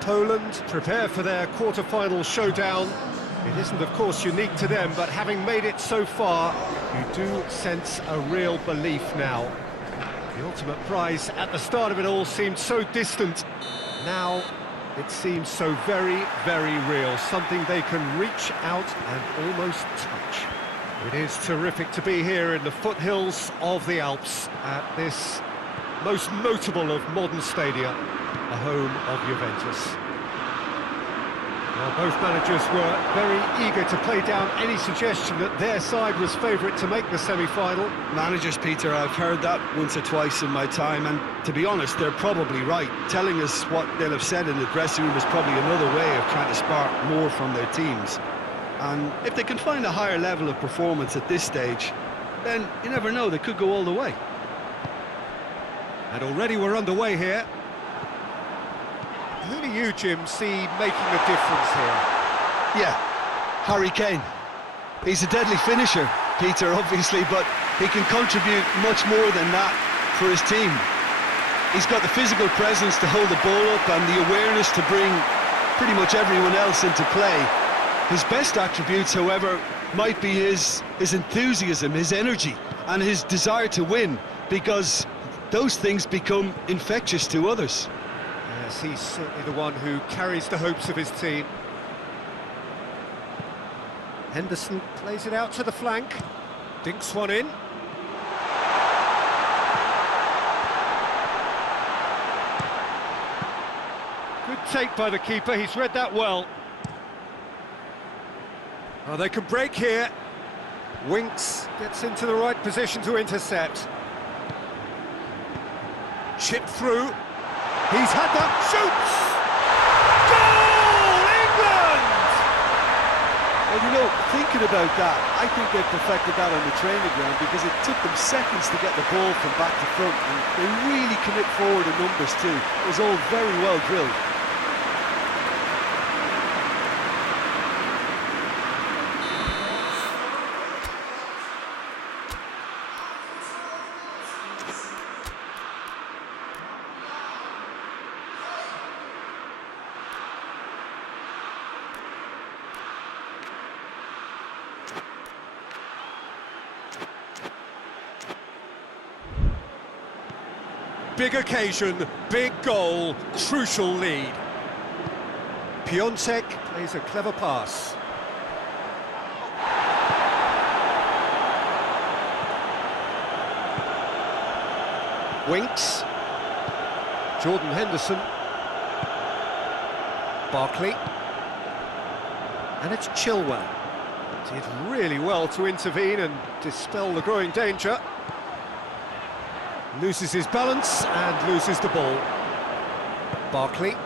Poland prepare for their quarter-final showdown. It isn't, of course, unique to them, but having made it so far, you do sense a real belief now. The ultimate prize at the start of it all seemed so distant. Now, it seems so very, very real, something they can reach out and almost touch. It is terrific to be here in the foothills of the Alps at this most notable of modern stadia, the home of Juventus. Well, both managers were very eager to play down any suggestion that their side was favourite to make the semi-final. Managers, Peter, I've heard that once or twice in my time, and to be honest, they're probably right. Telling us what they'll have said in the dressing room is probably another way of trying to spark more from their teams. And if they can find a higher level of performance at this stage, then you never know, they could go all the way. And already we're underway here. Who do you, Jim, see making a difference here? Yeah, Harry Kane. He's a deadly finisher, Peter, obviously, but he can contribute much more than that for his team. He's got the physical presence to hold the ball up and the awareness to bring pretty much everyone else into play. His best attributes, however, might be his enthusiasm, his energy, and his desire to win, because those things become infectious to others. Yes, he's certainly the one who carries the hopes of his team. Henderson plays it out to the flank, dinks one in. Good take by the keeper, he's read that well. Oh, they can break here. Winks gets into the right position to intercept. Chip through. He's had that. Shoots! Goal! England! Well, you know, thinking about that, I think they perfected that on the training ground, because it took them seconds to get the ball from back to front, and they really commit forward in numbers too. It was all very well drilled. Big occasion, big goal, crucial lead. Piontek plays a clever pass. Winks. Jordan Henderson. Barkley. And it's Chilwell. Did really well to intervene and dispel the growing danger. Loses his balance and loses the ball. Barkley.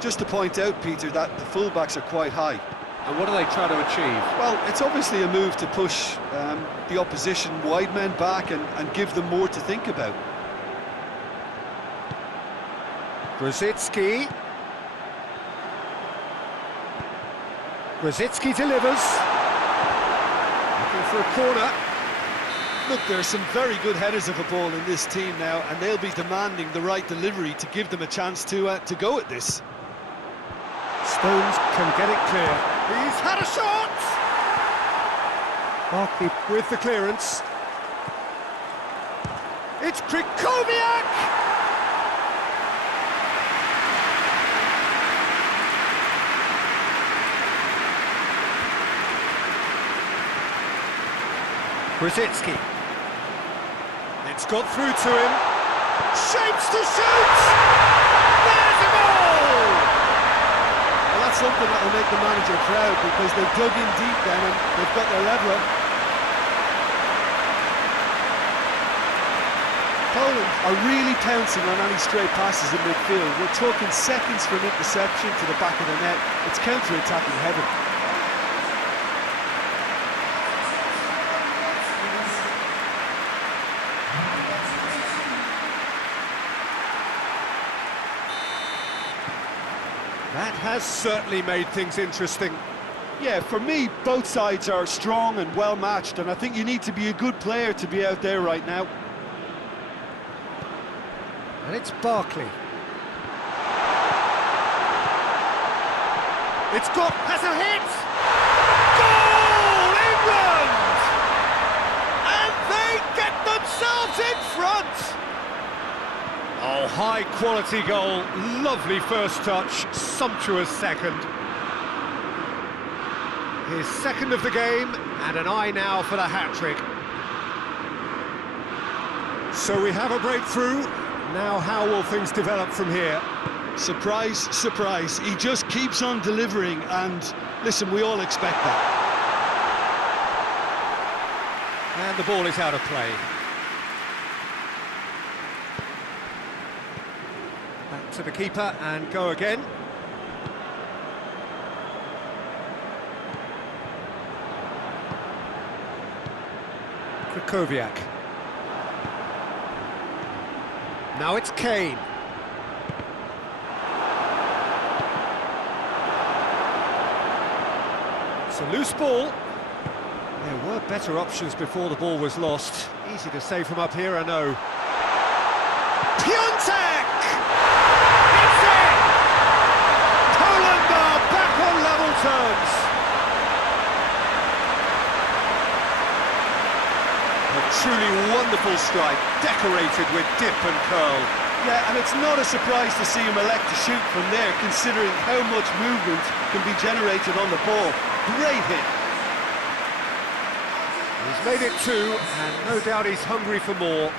Just to point out, Peter, that the fullbacks are quite high. And what do they try to achieve? Well, it's obviously a move to push the opposition wide men back and give them more to think about. Grosicki. Grosicki delivers. Looking for a corner. Look, there are some very good headers of a ball in this team now, and they'll be demanding the right delivery to give them a chance to go at this. Stones can get it clear. He's had a shot! Barkley with the clearance. It's Krikoviak! Grosicki. It's got through to him. Shapes to shoot! There's a goal! Well, that's something that will make the manager proud, because they've dug in deep then and they've got their leveller. Poland are really pouncing on any stray passes in midfield. We're talking seconds from interception to the back of the net. It's counter-attacking heaven. That has certainly made things interesting. Yeah, for me, both sides are strong and well matched, and I think you need to be a good player to be out there right now. And it's Barkley. It's got, has a hit! Goal, England! And they get themselves in front! Oh, high quality goal, lovely first touch, sumptuous second. His second of the game, and an eye now for the hat-trick. So we have a breakthrough. Now how will things develop from here? Surprise, surprise. He just keeps on delivering, and listen, we all expect that. And the ball is out of play. Back to the keeper and go again. Krychowiak. Now it's Kane. It's a loose ball. There were better options before the ball was lost. Easy to say from up here, I know. Piontek! It's in! Poland are back on level terms. A truly wonderful strike, decorated with dip and curl. Yeah, and it's not a surprise to see him elect to shoot from there, considering how much movement can be generated on the ball. Great hit. He's made it two, and no doubt he's hungry for more.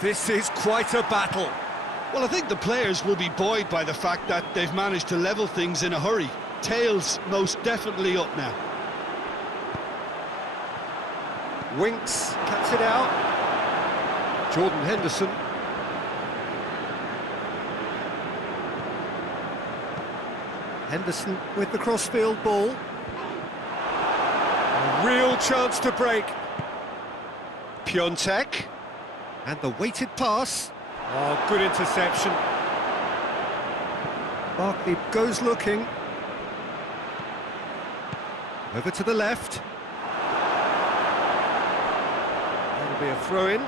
This is quite a battle. Well, I think the players will be buoyed by the fact that they've managed to level things in a hurry. Tails most definitely up now. Winks, cuts it out. Jordan Henderson. Henderson with the crossfield ball. A real chance to break. Piontek. And the weighted pass. Oh, good interception. Barkley goes looking. Over to the left. That'll be a throw-in.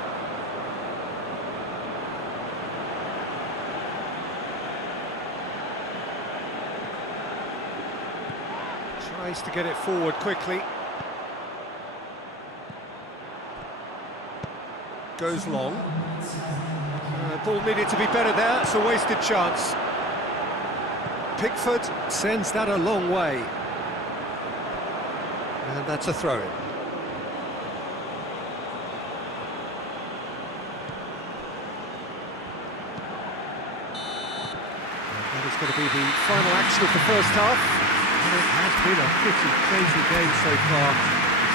Tries to get it forward quickly. Goes long. Ball needed to be better there, it's a wasted chance. Pickford sends that a long way. And that's a throw-in. That is going to be the final action of the first half. And it has been a pretty crazy game so far.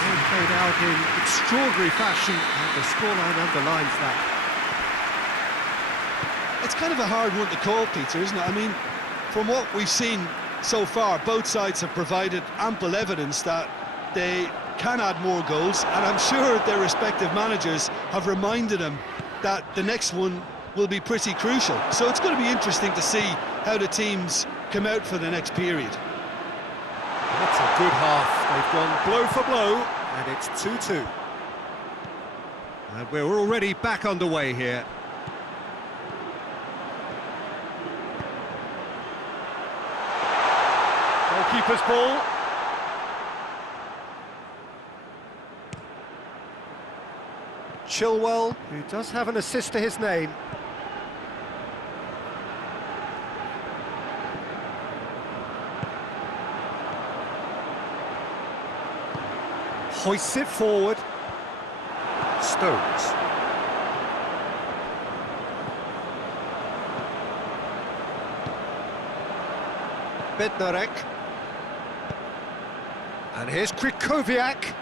All played out in extraordinary fashion, and the scoreline underlines that. It's kind of a hard one to call, Peter, isn't it? I mean, from what we've seen so far, both sides have provided ample evidence that they can add more goals, and I'm sure their respective managers have reminded them that the next one will be pretty crucial. So it's going to be interesting to see how the teams come out for the next period. That's a good half. They've gone blow for blow, and it's 2-2. And we're already back underway here. Goalkeeper's ball. Chilwell, who does have an assist to his name. Hoists it forward. Stones. Bednarek. And here's Krychowiak.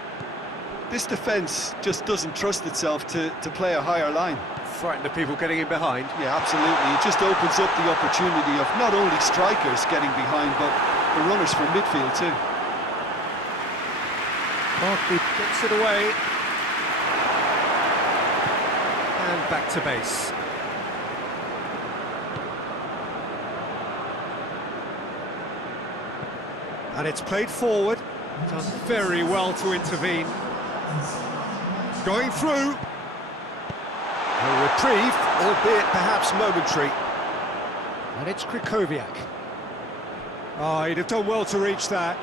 This defence just doesn't trust itself to play a higher line. Frightened of people getting in behind. Yeah, absolutely. It just opens up the opportunity of not only strikers getting behind, but the runners from midfield too. Barkley gets it away. And back to base. And it's played forward. Done very well to intervene. Going through. A reprieve, albeit perhaps momentary. And it's Krychowiak. Oh, he'd have done well to reach that.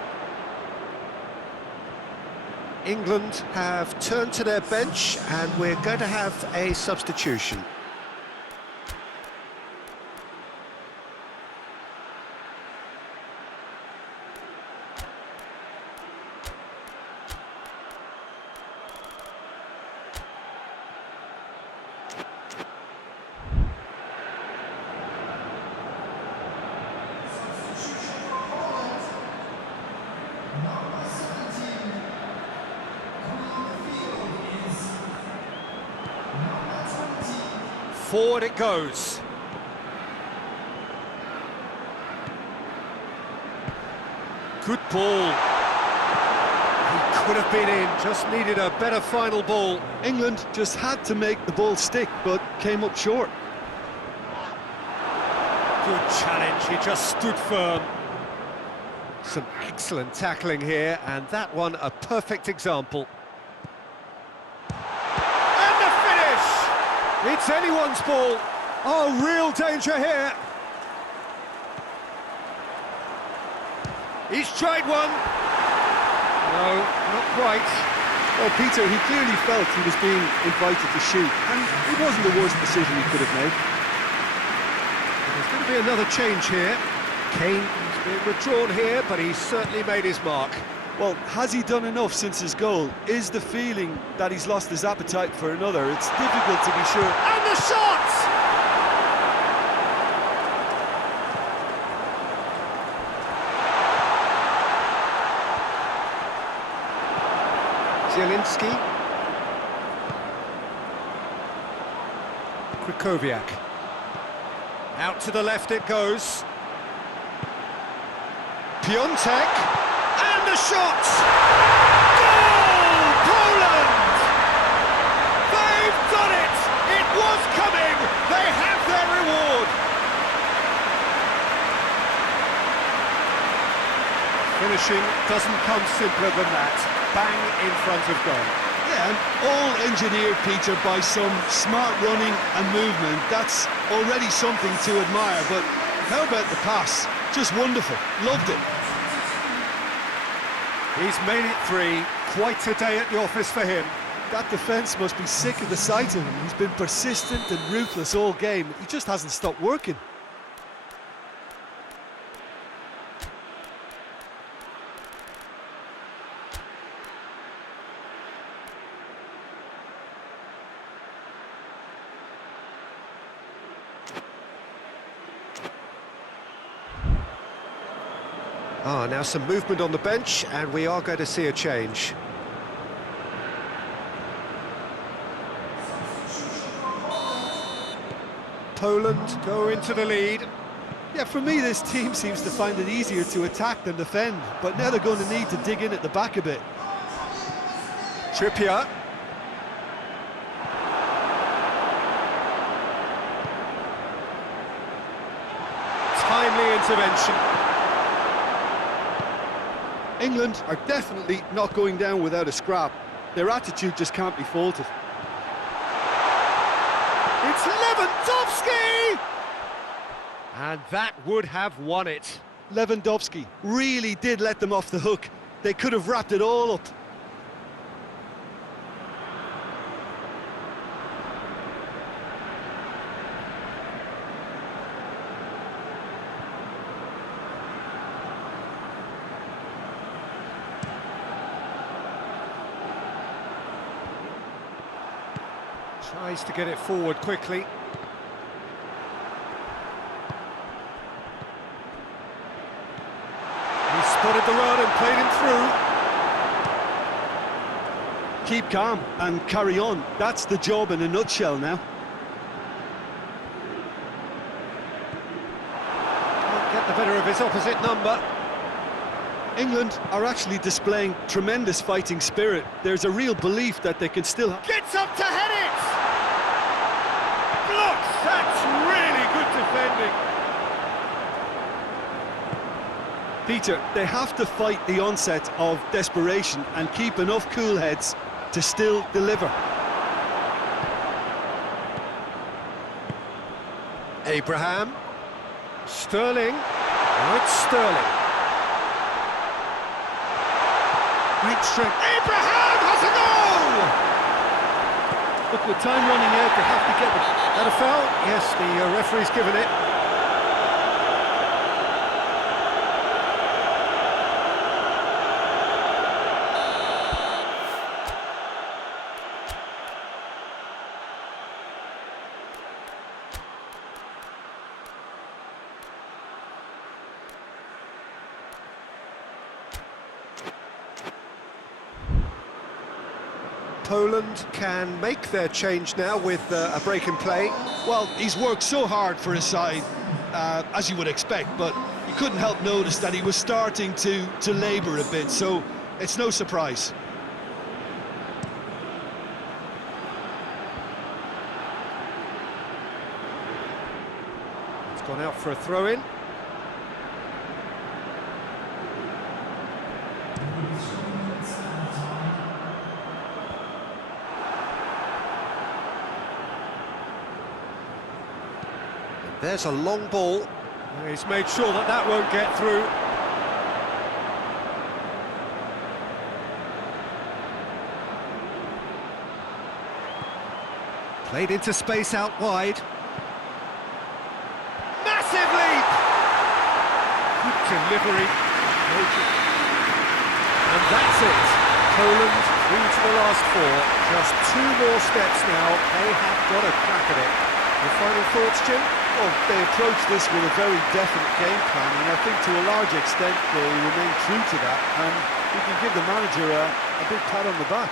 England have turned to their bench, and we're going to have a substitution. Forward it goes. Good ball. He could have been in, just needed a better final ball. England just had to make the ball stick, but came up short. Good challenge, he just stood firm. Some excellent tackling here, and that one a perfect example. It's anyone's ball. Oh, real danger here. He's tried one. No, not quite. Well, Peter, he clearly felt he was being invited to shoot, and it wasn't the worst decision he could have made. There's going to be another change here. Kane's being withdrawn here, but he's certainly made his mark. Well, has he done enough since his goal? Is the feeling that he's lost his appetite for another? It's difficult to be sure. And the shot! Zielinski. Krychowiak. Out to the left it goes. Piontek. And the shot! Goal! Poland! They've done it! It was coming! They have their reward! Finishing doesn't come simpler than that. Bang in front of goal. Yeah, and all engineered, Peter, by some smart running and movement. That's already something to admire, but how about the pass? Just wonderful. Loved it. He's made it three. Quite a day at the office for him. That defence must be sick of the sight of him. He's been persistent and ruthless all game. He just hasn't stopped working. Now some movement on the bench, and we are going to see a change. Poland go into the lead. Yeah, for me, this team seems to find it easier to attack than defend, but now they're going to need to dig in at the back a bit. Trippier. Timely intervention. England are definitely not going down without a scrap. Their attitude just can't be faulted. It's Lewandowski! And that would have won it. Lewandowski really did let them off the hook. They could have wrapped it all up. Tries to get it forward quickly. He spotted the run and played him through. Keep calm and carry on. That's the job in a nutshell now. Can't get the better of his opposite number. England are actually displaying tremendous fighting spirit. There's a real belief that they can still... Gets up to head it! Blocks! That's really good defending. Peter, they have to fight the onset of desperation and keep enough cool heads to still deliver. Abraham. Sterling. Oh, it's Sterling. Great strength. Abraham has a goal! Look, with time running out, they have to get it. That a foul? Yes, the referee's given it. Poland can make their change now with a break in play. Well, he's worked so hard for his side, as you would expect, but you couldn't help notice that he was starting to labour a bit, so it's no surprise. It's gone out for a throw-in. There's a long ball. He's made sure that that won't get through. Played into space out wide. Massive leap! Good delivery. And that's it. Poland through to the last four. Just 2 more steps now. They have got a crack at it. Your final thoughts, Jim? Well, they approached this with a very definite game plan, and I think to a large extent they remain true to that, and we can give the manager a big pat on the back.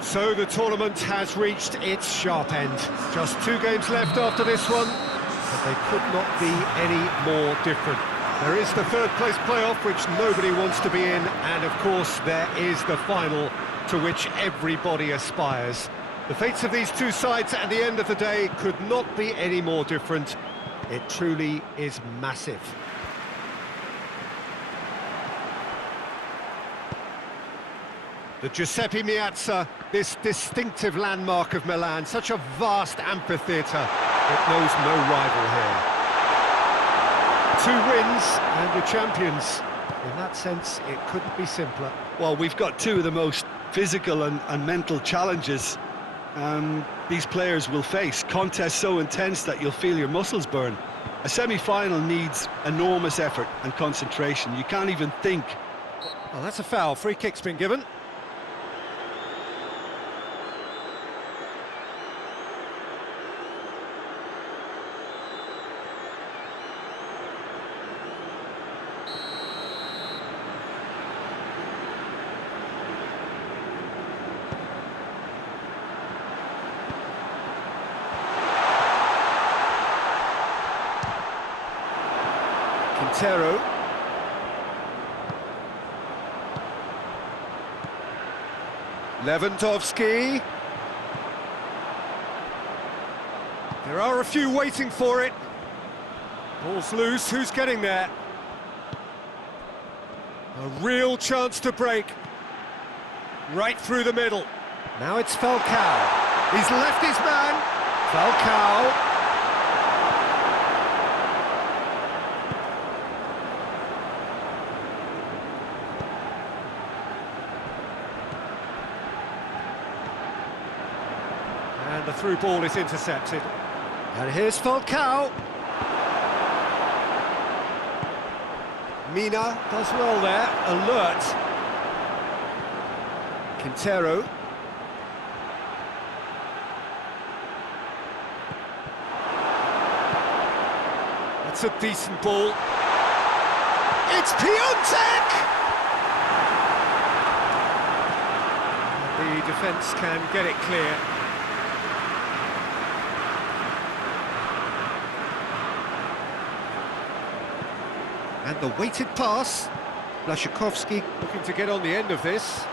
So the tournament has reached its sharp end. Just 2 games left after this one, but they could not be any more different. There is the third place playoff, which nobody wants to be in, and of course there is the final, to which everybody aspires. The fates of these 2 sides at the end of the day could not be any more different. It truly is massive. The Giuseppe Meazza, this distinctive landmark of Milan, such a vast amphitheatre, it knows no rival here. 2 wins and you're champions. In that sense, it couldn't be simpler. Well, we've got 2 of the most physical and mental challenges these players will face. Contests so intense that you'll feel your muscles burn. A semi-final needs enormous effort and concentration. You can't even think. Well, that's a foul. Free kick's been given. Quintero. Lewandowski. There are a few waiting for it. Ball's loose, who's getting there? A real chance to break. Right through the middle. Now it's Falcao. He's left his man. Falcao. And the through ball is intercepted. And here's Falcao. Mina does well there, alert. Quintero. That's a decent ball. It's Piontek! The defence can get it clear. And the weighted pass. Blaszczykowski looking to get on the end of this.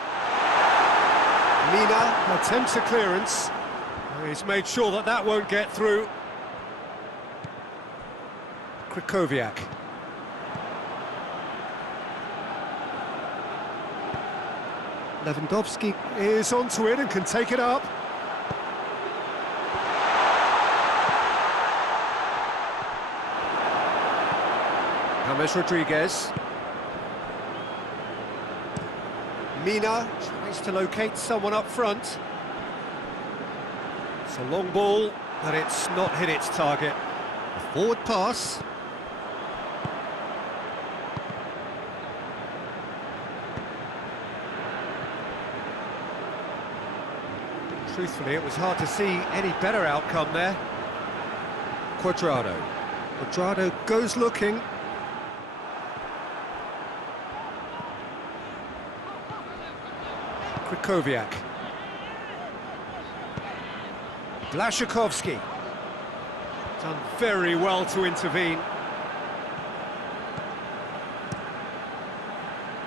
Mina attempts a clearance. He's made sure that that won't get through. Krychowiak. Lewandowski is onto it and can take it up. James Rodriguez. Mina tries to locate someone up front. It's a long ball, but it's not hit its target. A forward pass. Truthfully, it was hard to see any better outcome there. Cuadrado. Cuadrado goes looking. Krychowiak. Blaszczykowski. Done very well to intervene.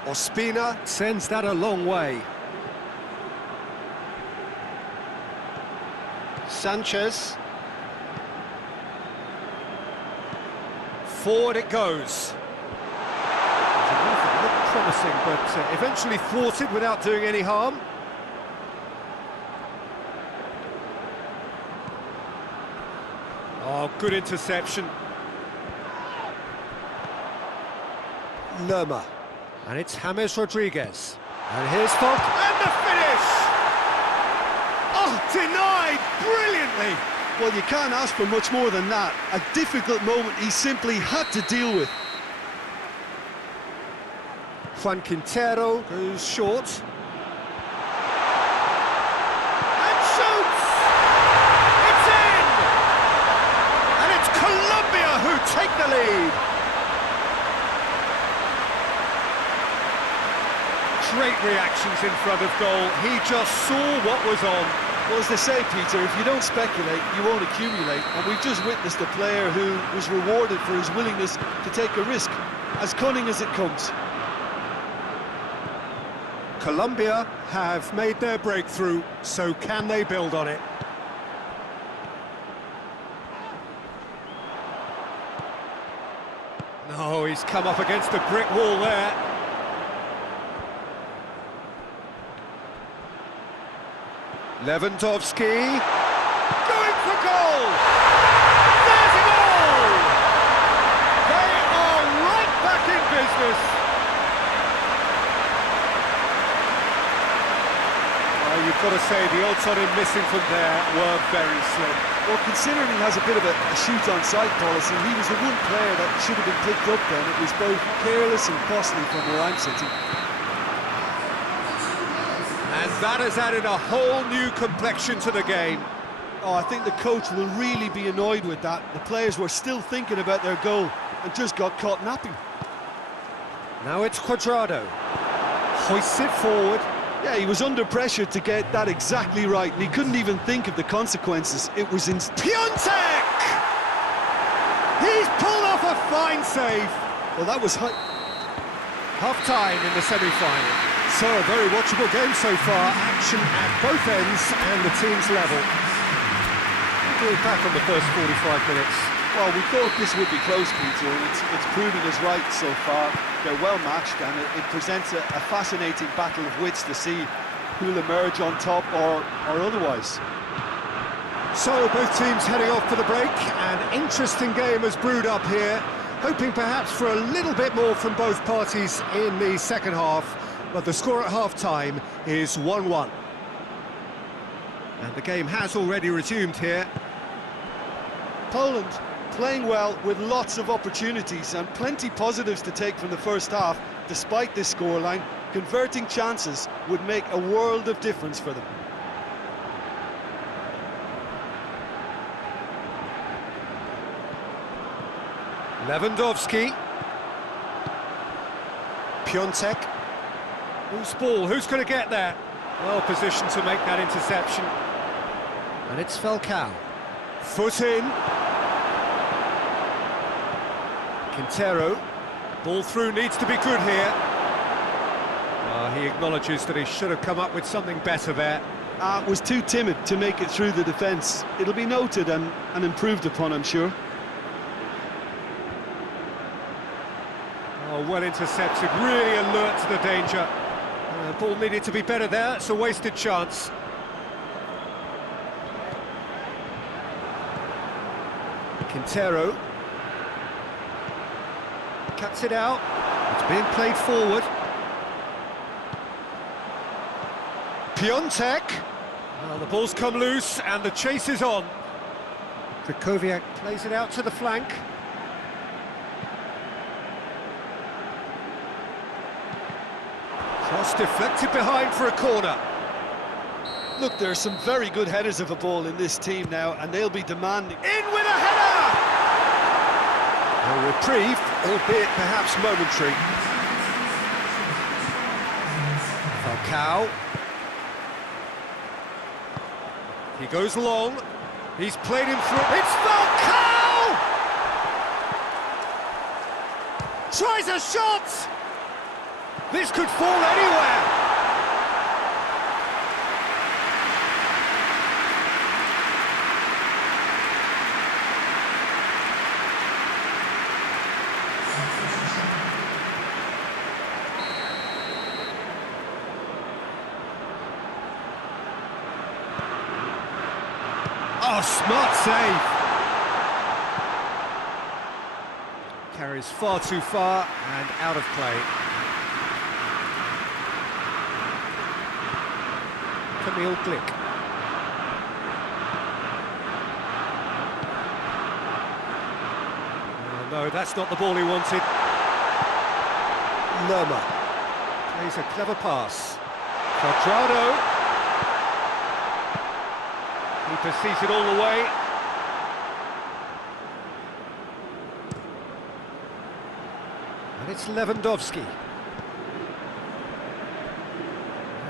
Ospina sends that a long way. Sanchez. Forward it goes. It looked promising, but eventually thwarted without doing any harm. Oh, good interception. Lerma. And it's James Rodriguez. And here's Falk. And the finish! Oh, denied brilliantly! Well, you can't ask for much more than that. A difficult moment he simply had to deal with. Juan Quintero goes short. And shoots! It's in! And it's Colombia who take the lead. Great reactions in front of goal. He just saw what was on. Well, as they say, Peter, if you don't speculate, you won't accumulate. And we've just witnessed a player who was rewarded for his willingness to take a risk, as cunning as it comes. Colombia have made their breakthrough, so can they build on it? No, he's come up against a brick wall there. Lewandowski, going for goal! There's a goal! They are right back in business! Well, you've got to say the odds on him missing from there were very slim. Well, considering he has a bit of a shoot-on-sight policy, he was the one player that should have been picked up then. It was both careless and costly from where I'm sitting. And that has added a whole new complexion to the game. Oh, I think the coach will really be annoyed with that. The players were still thinking about their goal and just got caught napping. Now it's Cuadrado. Hoists it forward. Yeah, he was under pressure to get that exactly right, and he couldn't even think of the consequences. It was in... Piontek! He's pulled off a fine save. Well, that was high. Half-time in the semi-final. So, a very watchable game so far. Action at both ends and the team's level. We'll be back on the first 45 minutes. Well, we thought this would be close, Peter, and it's proven us right so far. They're well matched, and it presents a fascinating battle of wits to see who'll emerge on top or otherwise. So, both teams heading off for the break. An interesting game has brewed up here, hoping perhaps for a little bit more from both parties in the second half, but the score at half-time is 1-1. And the game has already resumed here. Poland playing well with lots of opportunities and plenty positives to take from the first half. Despite this scoreline, converting chances would make a world of difference for them. Lewandowski. Piontek. Who's ball? Who's going to get there? Well positioned to make that interception. And it's Falcao. Foot in. Quintero. Ball through, needs to be good here. He acknowledges that he should have come up with something better there. Was too timid to make it through the defence. It'll be noted and improved upon, I'm sure. Oh, well intercepted, really alert to the danger. Ball needed to be better there, it's a wasted chance. Quintero. Cuts it out, it's being played forward. Piontek. Well, the ball's come loose and the chase is on. Krychowiak plays it out to the flank. Cross deflected behind for a corner. Look, there are some very good headers of a ball in this team now, and they'll be demanding. In with a header! A reprieve, albeit perhaps momentary. Falcao. He goes long. He's played him through. It's Falcao! Tries a shot! This could fall anywhere. Oh, smart save. Carries far too far and out of play. Camille Glick. Oh, no, that's not the ball he wanted. Lerma plays a clever pass. Quadrado. Keeper sees it all the way. And it's Lewandowski.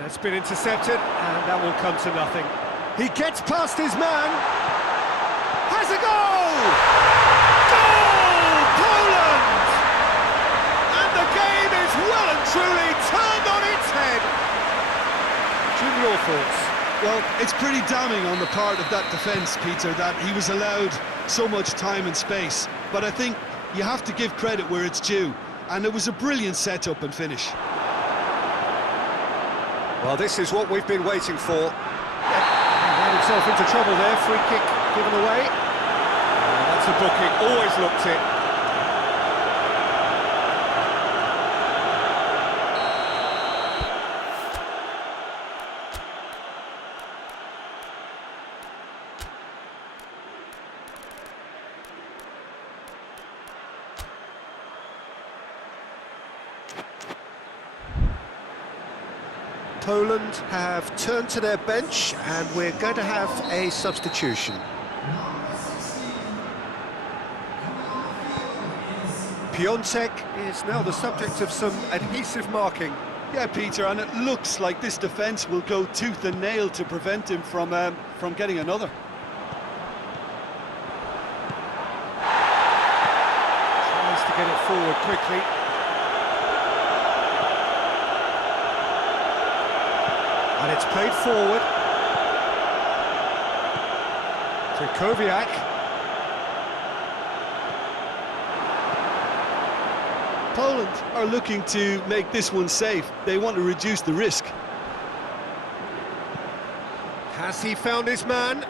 It's been intercepted, and that will come to nothing. He gets past his man. Has a goal! Goal! Poland! And the game is well and truly turned on its head. Jim, your thoughts? Well, it's pretty damning on the part of that defence, Peter, that he was allowed so much time and space. But I think you have to give credit where it's due, and it was a brilliant set-up and finish. Well, this is what we've been waiting for. He ran himself into trouble there, free kick given away. That's a booking, always looked it. Poland have turned to their bench and we're going to have a substitution. Piontek is now the subject of some adhesive marking. Yeah, Peter, and it looks like this defence will go tooth and nail to prevent him from getting another. Tries to get it forward quickly. And it's played forward. Krychowiak. Poland are looking to make this one safe. They want to reduce the risk. Has he found his man?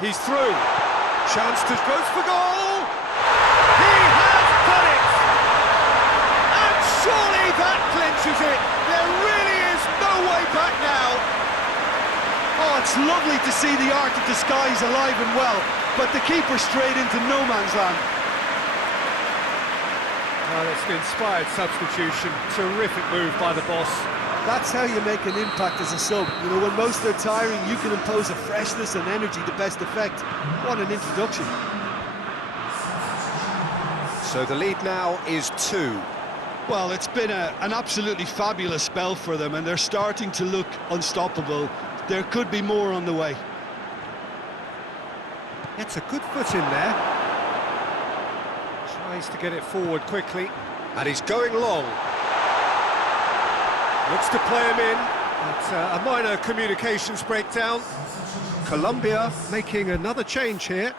He's through. Chance to go for goal. He has done it! And surely that clinches it. There really is no way back now. Oh, it's lovely to see the art of disguise alive and well, but the keeper straight into no man's land. Well, it's an inspired substitution. Terrific move by the boss. That's how you make an impact as a sub. You know, when most are tiring, you can impose a freshness and energy to best effect. What an introduction. So the lead now is 2. Well, it's been an absolutely fabulous spell for them, and they're starting to look unstoppable. There could be more on the way. Gets a good foot in there. Tries to get it forward quickly. And he's going long. Looks to play him in, but a minor communications breakdown. Colombia making another change here.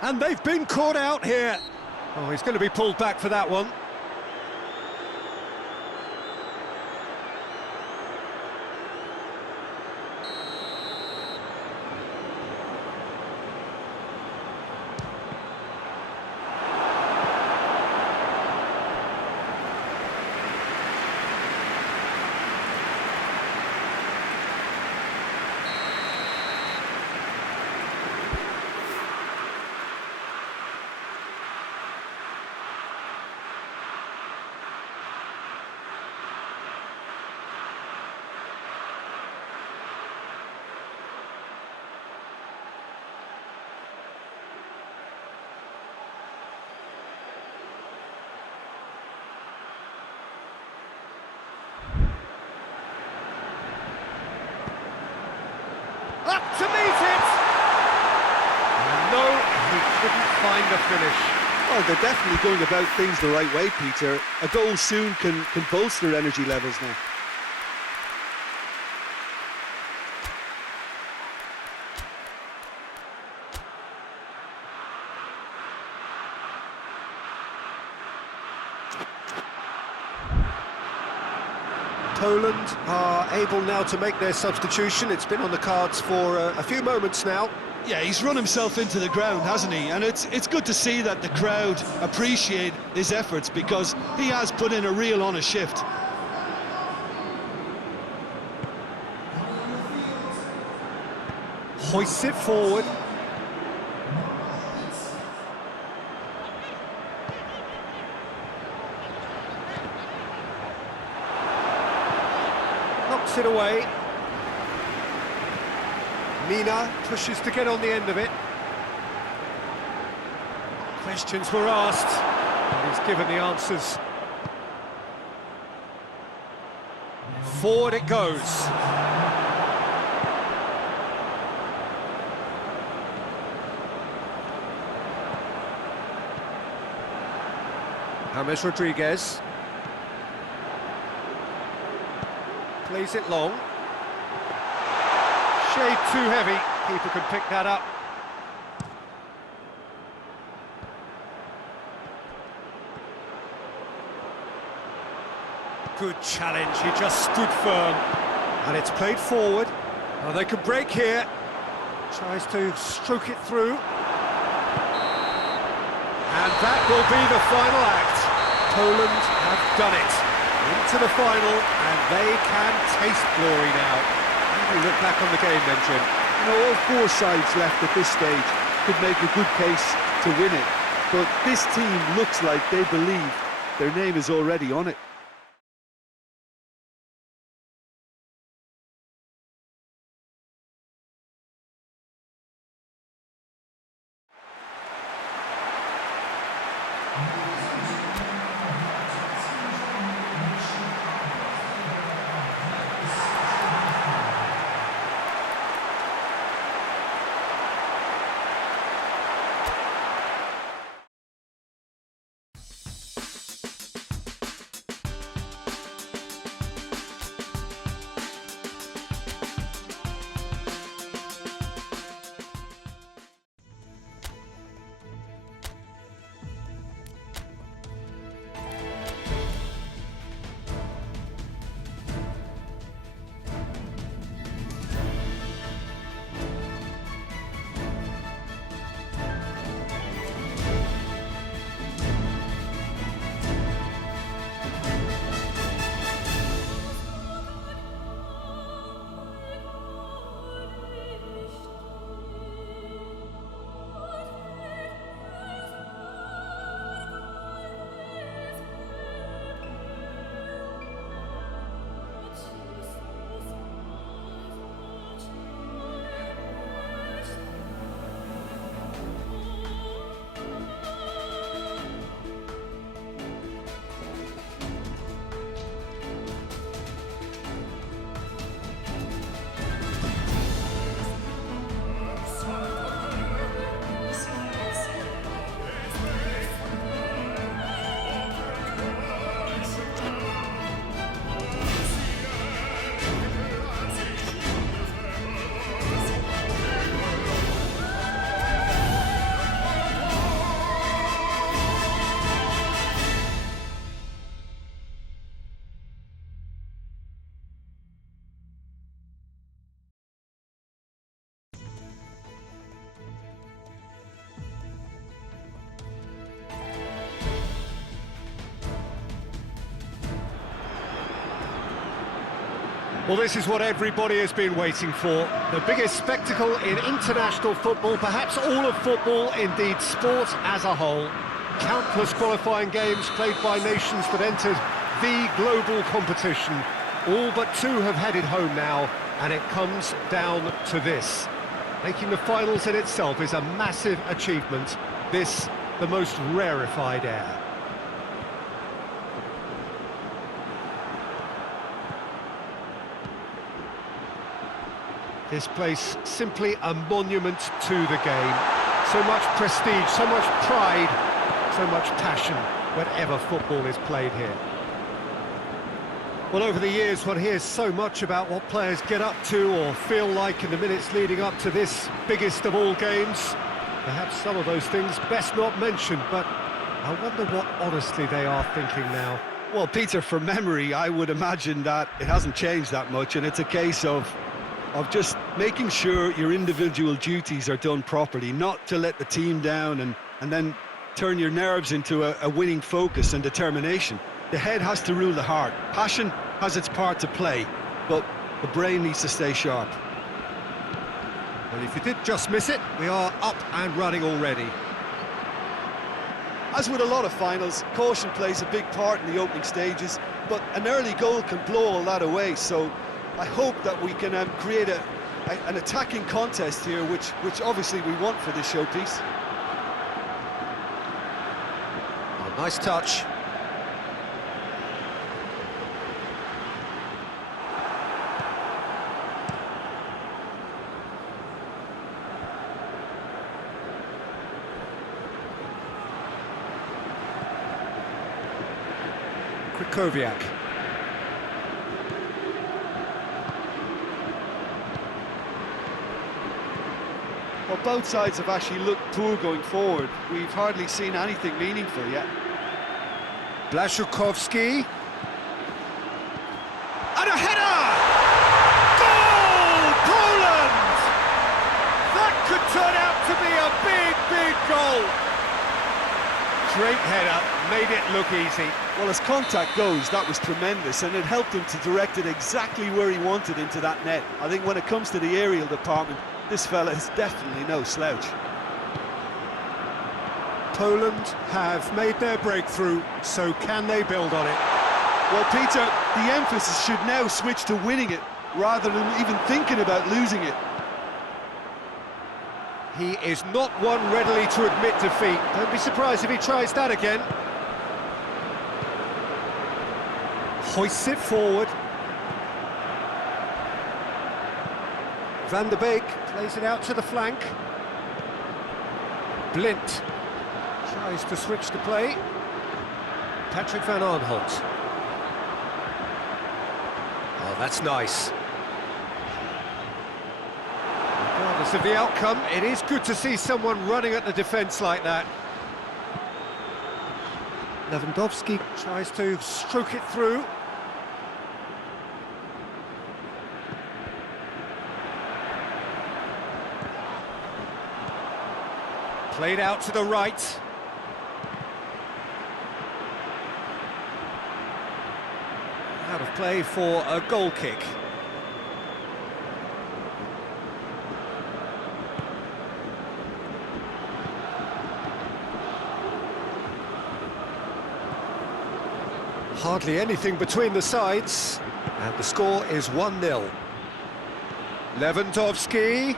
And they've been caught out here. Oh, he's going to be pulled back for that one. Up to meet it! No, he couldn't find the finish. Oh, they're definitely going about things the right way, Peter. A goal soon can bolster energy levels now. Poland are able now to make their substitution. It's been on the cards for a few moments now. Yeah, he's run himself into the ground, hasn't he? And it's good to see that the crowd appreciate his efforts, because he has put in a real honest shift. Hoists it forward. Knocks it away. Mina pushes to get on the end of it. Questions were asked, and he's given the answers. Forward it goes. James Rodriguez. Plays it long. shade too heavy. Keeper can pick that up. Good challenge, he just stood firm. And it's played forward. Now they can break here. Tries to stroke it through. And that will be the final act. Poland have done it. Into the final, and they can taste glory now. How do you look back on the game then, Jim? You know, all four sides left at this stage could make a good case to win it. But this team looks like they believe their name is already on it. Well, this is what everybody has been waiting for. The biggest spectacle in international football, perhaps all of football, indeed sport as a whole. Countless qualifying games played by nations that entered the global competition. All but two have headed home now, and it comes down to this. Making the finals in itself is a massive achievement. This, the most rarefied air. This place simply a monument to the game. So much prestige, so much pride, so much passion whenever football is played here. Well, over the years, one hears so much about what players get up to or feel like in the minutes leading up to this biggest of all games. Perhaps some of those things best not mentioned, but I wonder what honestly they are thinking now. Well, Peter, from memory, I would imagine that it hasn't changed that much, and it's a case of just making sure your individual duties are done properly, not to let the team down and then turn your nerves into a winning focus and determination. The head has to rule the heart. Passion has its part to play, but the brain needs to stay sharp. Well, if you did just miss it, we are up and running already. As with a lot of finals, caution plays a big part in the opening stages, but an early goal can blow all that away, so I hope that we can create an attacking contest here, which obviously we want for this showpiece. Oh, nice touch. Krikowiak. Well, both sides have actually looked poor going forward. We've hardly seen anything meaningful yet. Blaszczykowski. And a header! Goal! Poland! That could turn out to be a big, big goal. Great header, made it look easy. Well, as contact goes, that was tremendous, and it helped him to direct it exactly where he wanted into that net. I think when it comes to the aerial department, this fella is definitely no slouch. Poland have made their breakthrough, so can they build on it? Well, Peter, the emphasis should now switch to winning it, rather than even thinking about losing it. He is not one readily to admit defeat. Don't be surprised if he tries that again. Hoists it forward. Van der Beek plays it out to the flank. Blint tries to switch the play. Patrick van Aanholt. Oh, that's nice. Regardless of the outcome, it is good to see someone running at the defence like that. Lewandowski tries to stroke it through. Played out to the right. Out of play for a goal kick. Hardly anything between the sides, and the score is 1-0. Lewandowski.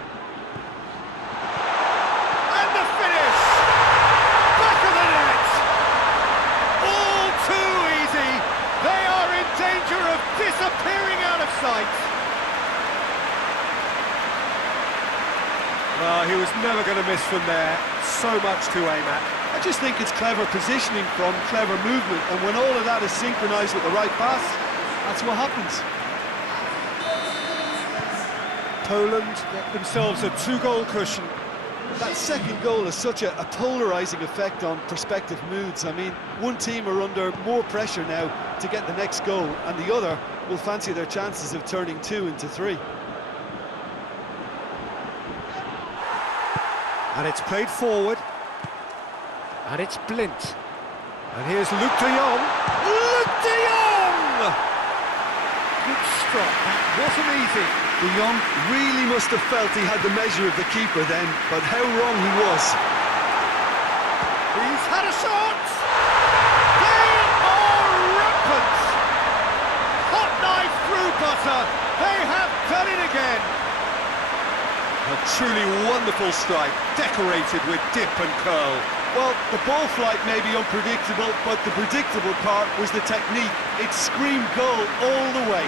And the finish! Back of the net! All too easy! They are in danger of disappearing out of sight! Well, he was never going to miss from there. So much to aim at. I just think it's clever positioning from clever movement, and when all of that is synchronised with the right pass, that's what happens. Poland get themselves a 2-goal cushion. That second goal has such a polarising effect on prospective moods. I mean, one team are under more pressure now to get the next goal, and the other will fancy their chances of turning 2 into 3. And it's played forward. And it's Blint. And here's Luc de Jong. Luc de Jong! Good strike, that wasn't easy. De Jong really must have felt he had the measure of the keeper then, but how wrong he was. He's had a shot! They are rampant! Hot knife through butter. They have done it again. A truly wonderful strike, decorated with dip and curl. Well, the ball flight may be unpredictable, but the predictable part was the technique. It screamed goal all the way.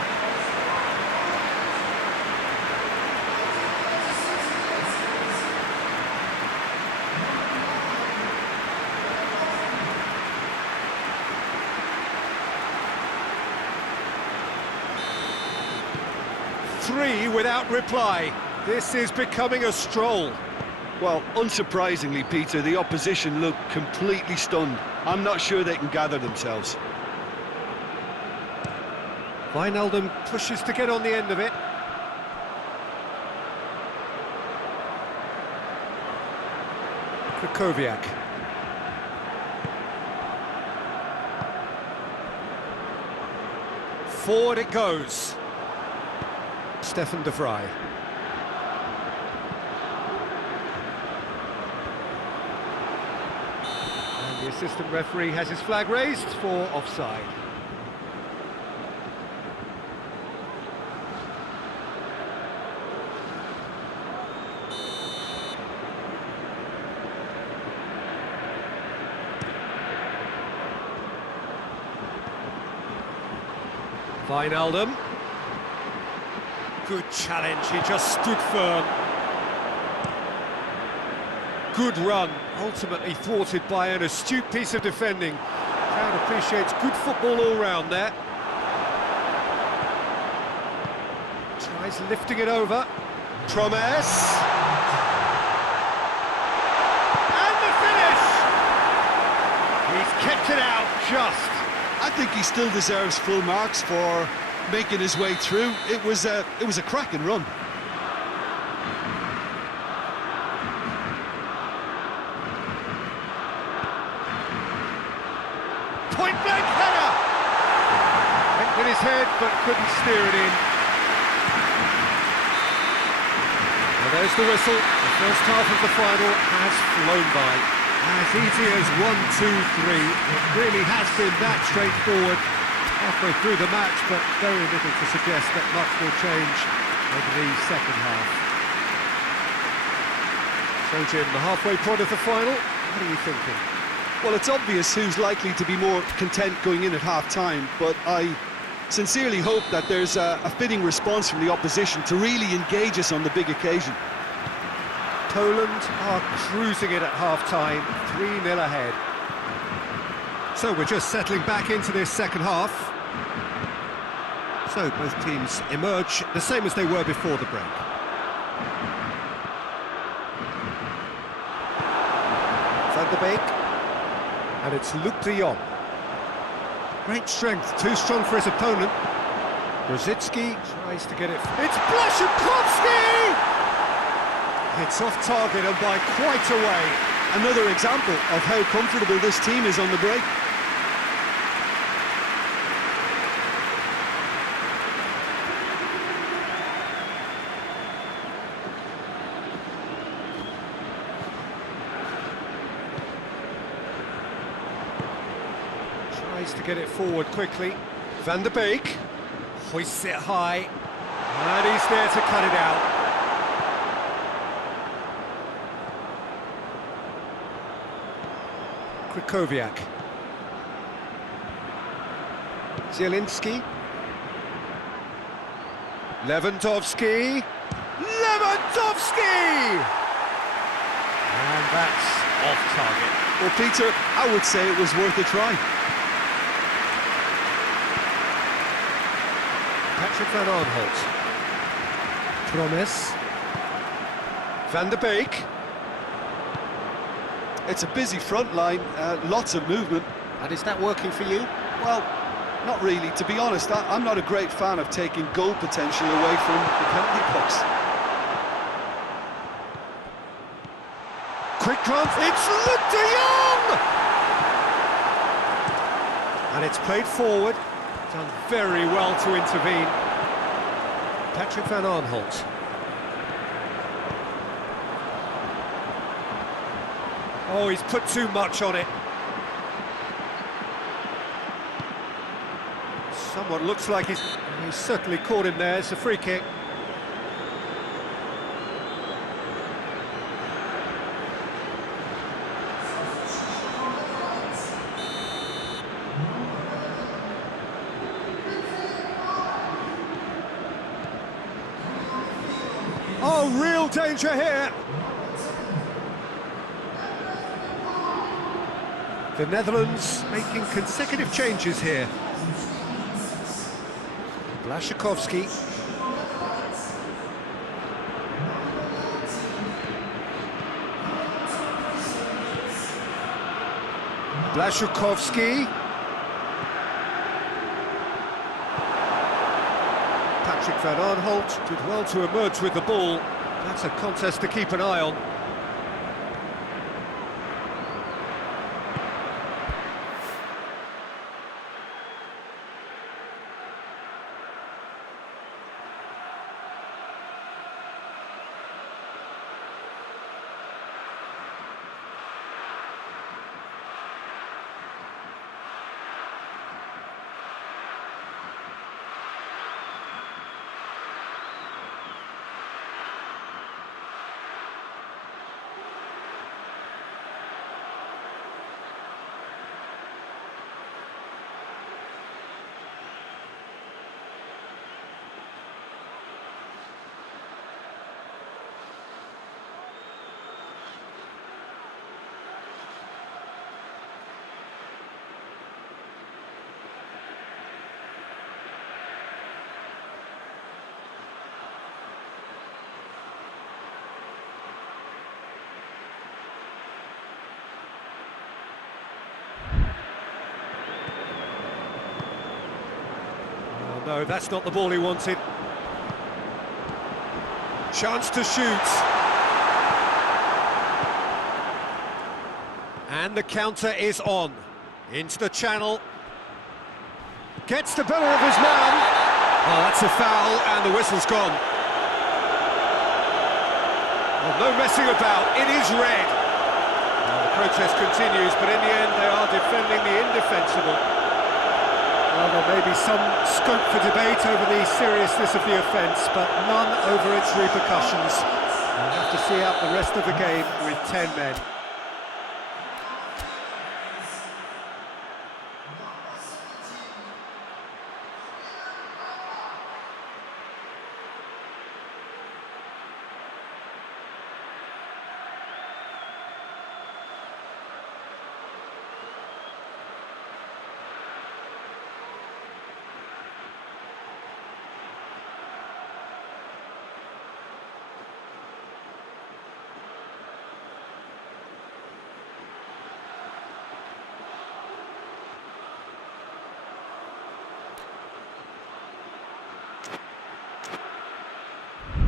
Three without reply. This is becoming a stroll. Well, unsurprisingly, Peter, the opposition look completely stunned. I'm not sure they can gather themselves. Wijnaldum pushes to get on the end of it. Krychowiak. Forward it goes. Stefan de Vrij. The assistant referee has his flag raised for offside. Wijnaldum. Good challenge, he just stood firm. Good run, ultimately thwarted by an astute piece of defending. Crowd appreciates good football all round there. Tries lifting it over. Promes. kept it out, just. I think he still deserves full marks for making his way through. It was a cracking run. Point blank header! Went with his head, but couldn't steer it in. And there's the whistle. The first half of the final has flown by. As easy as 1, 2, 3. It really has been that straightforward. Halfway through the match, but very little to suggest that much will change over the second half. So Jim, the halfway point of the final, what are you thinking? Well, it's obvious who's likely to be more content going in at half-time, but I sincerely hope that there's a fitting response from the opposition to really engage us on the big occasion. Poland are cruising it at half-time, 3-0 ahead. So we're just settling back into this second half. So both teams emerge the same as they were before the break. Van der Beek. And it's Luc de Jong. Great strength, too strong for his opponent. Rosicki tries to get it. It's Blaszczykowski! It's off target and by quite a way. Another example of how comfortable this team is on the break. Tries to get it forward quickly. Van der Beek hoists it high, and he's there to cut it out. Krychowiak. Zielinski. Lewandowski. And that's off target. Well, Peter, I would say it was worth a try. Patrick van Aanholt. Promes. Van der Beek. It's a busy front line, lots of movement. And is that working for you? Well, not really. To be honest, I'm not a great fan of taking goal potential away from the penalty box. Quick glance, it's Luc de Jong! And it's played forward, done very well to intervene. Patrick van Aanholt. Oh, he's put too much on it. Somewhat looks like he's certainly caught him there. It's a free kick. Oh, real danger here. The Netherlands making consecutive changes here. Blaszczykowski. Blaszczykowski. Patrick van Aanholt did well to emerge with the ball. That's a contest to keep an eye on. No, that's not the ball he wanted. Chance to shoot. And the counter is on. Into the channel. Gets the better of his man. Oh, that's a foul, and the whistle's gone. Well, no messing about, it is red. Well, the protest continues, but in the end they are defending the indefensible. Well, there may be some scope for debate over the seriousness of the offence, but none over its repercussions. We'll have to see out the rest of the game with 10 men.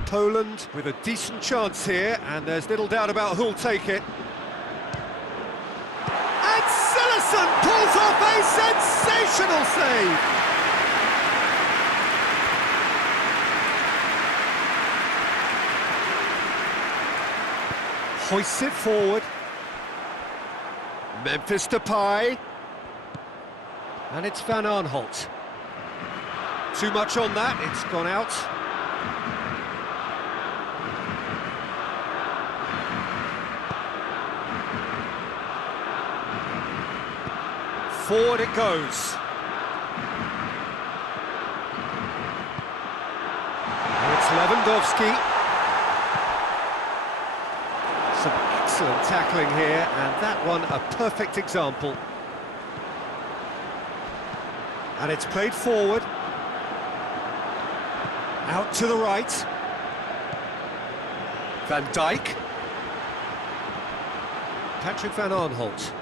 Poland with a decent chance here, and there's little doubt about who'll take it. And Sillison pulls off a sensational save! Hoists it forward. Memphis Depay. And it's Van Aanholt. Too much on that, it's gone out. Forward it goes. And it's Lewandowski. Some excellent tackling here, and that one a perfect example. And it's played forward. Out to the right. Van Dijk. Patrick Van Aanholt.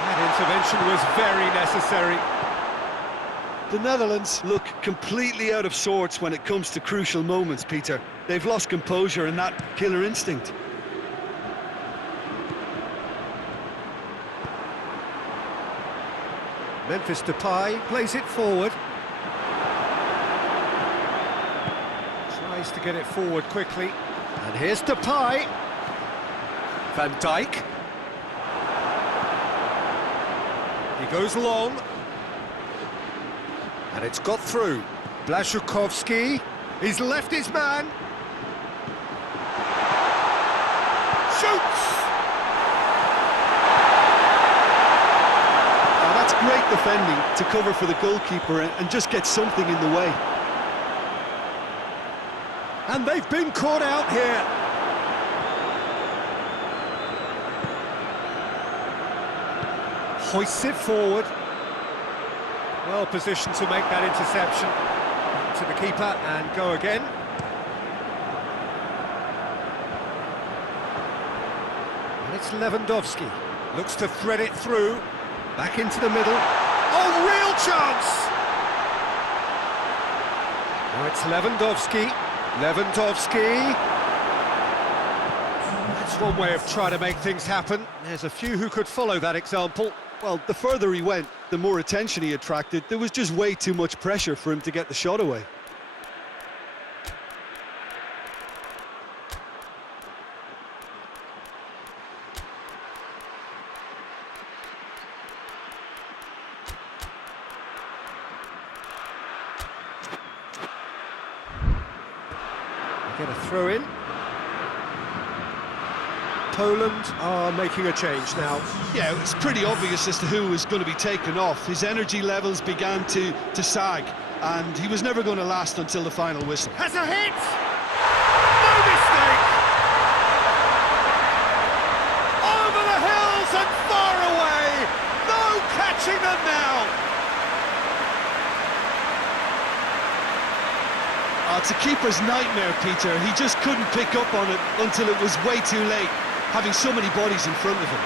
That intervention was very necessary. The Netherlands look completely out of sorts when it comes to crucial moments, Peter. They've lost composure and that killer instinct. Memphis Depay plays it forward. Tries to get it forward quickly. And here's Depay. Van Dijk. He goes long. And it's got through. Blaszczykowski. He's left his man. Shoots! Oh, that's great defending to cover for the goalkeeper and just get something in the way. And they've been caught out here. Hoists it forward. Well positioned to make that interception. To the keeper and go again. And it's Lewandowski. Looks to thread it through. Back into the middle. Oh, real chance! Now it's Lewandowski. Lewandowski. That's one way of trying to make things happen. There's a few who could follow that example. Well, the further he went, the more attention he attracted. There was just way too much pressure for him to get the shot away. Get a throw in. Poland are making a change now. Yeah, it was pretty obvious as to who was going to be taken off. His energy levels began to sag, and he was never going to last until the final whistle. Has a hit! No mistake! Over the hills and far away! No catching them now! Oh, it's a keeper's nightmare, Peter. He just couldn't pick up on it until it was way too late, having so many bodies in front of him.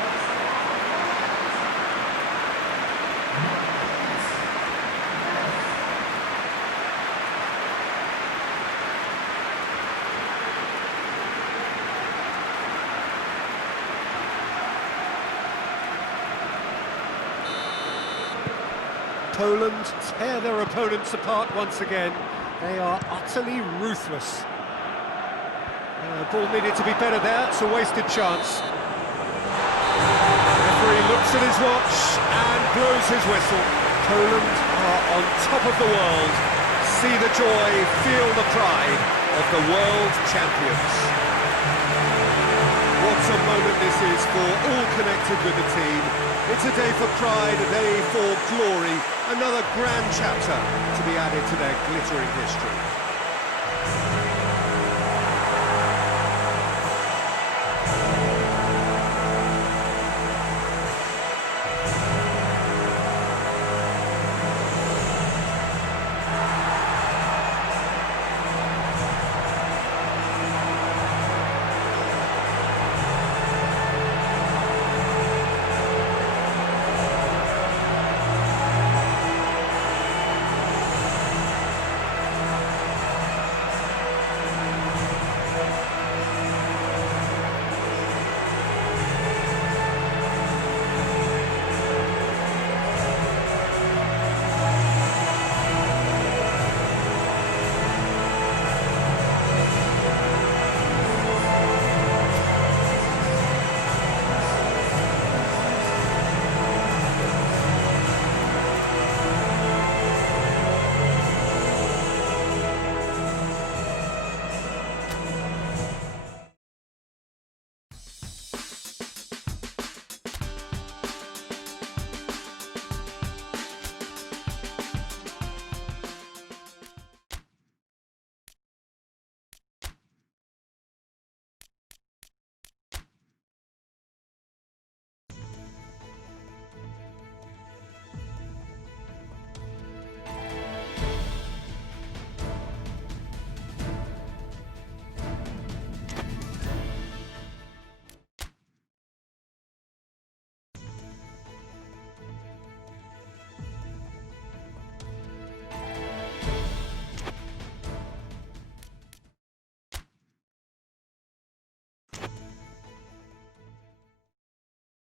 Poland tear their opponents apart once again. They are utterly ruthless. Ball needed to be better there, it's a wasted chance. Referee looks at his watch and blows his whistle. Poland are on top of the world. See the joy, feel the pride of the world champions. What a moment this is for all connected with the team. It's a day for pride, a day for glory, another grand chapter to be added to their glittering history.